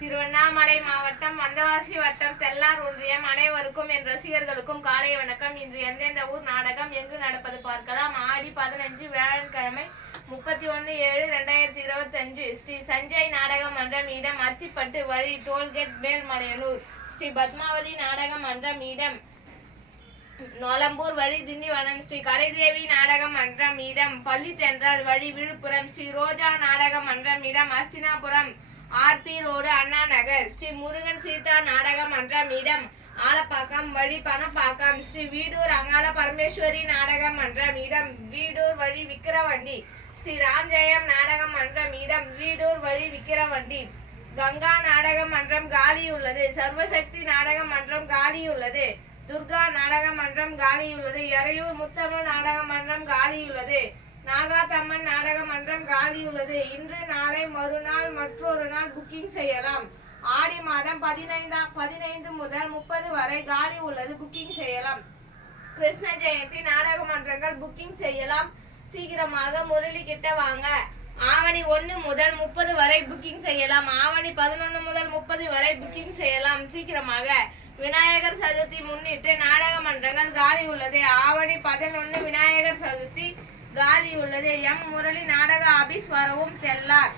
திருவண்ணாமலை மாவட்டம் வந்தவாசி வட்டம் தெல்லார் ஒன்றியம் அனைவருக்கும் என் ரசிகர்களுக்கும் காலை வணக்கம். இன்று எந்தெந்த ஊர் நாடகம் எங்கு நடப்பது பார்க்கலாம். ஆடி பதினஞ்சு வியாழக்கிழமை முப்பத்தி ஒன்று ஏழு ரெண்டாயிரத்தி இருபத்தஞ்சு. ஸ்ரீ சஞ்சய் நாடக மன்றம் இடம் அத்திப்பட்டு வழி டோல்கேட் மேல்மலையனூர். ஸ்ரீ பத்மாவதி நாடக மன்றம் இடம் நோலம்பூர் வழி திண்டிவனம். ஸ்ரீ கலைதேவி நாடக மன்றம் இடம் பள்ளி தென்றல் வழி விழுப்புரம். ஸ்ரீ ரோஜா நாடக மன்றம் இடம் Hastinapuram. RP road Anna Nagar. Sri Murugan Seetha நாடக மன்றம் இடம். ஆலப்பாக்கம் வழி பணப்பாக்கம். ஸ்ரீ வீடூர் அங்காள பரமேஸ்வரி நாடக மன்றம் இடம். வீடூர் வழி விக்கிரவண்டி. ஸ்ரீ ராம்ஜெயம் நாடக மன்றம் இடம். வீடூர் வழி விக்கிரவண்டி. கங்கா நாடக மன்றம் காலியுள்ளது சர்வசக்தி நாடக மன்றம் காலியுள்ளது துர்கா நாடக மன்றம் காலியுள்ளது எறையூர் முத்தமிழ் நாடக மன்றம் காலியுள்ளது நாகாத்தம்மன் நாடக மன்றம் காலியுள்ளது. இன்று நாளை மறுநாள் மற்றொரு நாள் புக்கிங் செய்யலாம். ஆடி மாதம் பதினைந்தாம் பதினைந்து முதல் முப்பது வரை காலி உள்ளது புக்கிங் செய்யலாம். கிருஷ்ண ஜெயந்தி நாடக மன்றங்கள் புக்கிங் செய்யலாம். சீக்கிரமாக முரளி கிட்ட வாங்க. ஆவணி ஒன்று முதல் முப்பது வரை புக்கிங் செய்யலாம். ஆவணி பதினொன்று முதல் முப்பது வரை புக்கிங் செய்யலாம். சீக்கிரமாக. விநாயகர் சதுர்த்தி முன்னிட்டு நாடக மன்றங்கள் காலி உள்ளது ஆவணி பதினொன்று விநாயகர் சதுர்த்தி காலி எம் முரளி நாடக ஆபீஸ் வரவும் தெல்லார்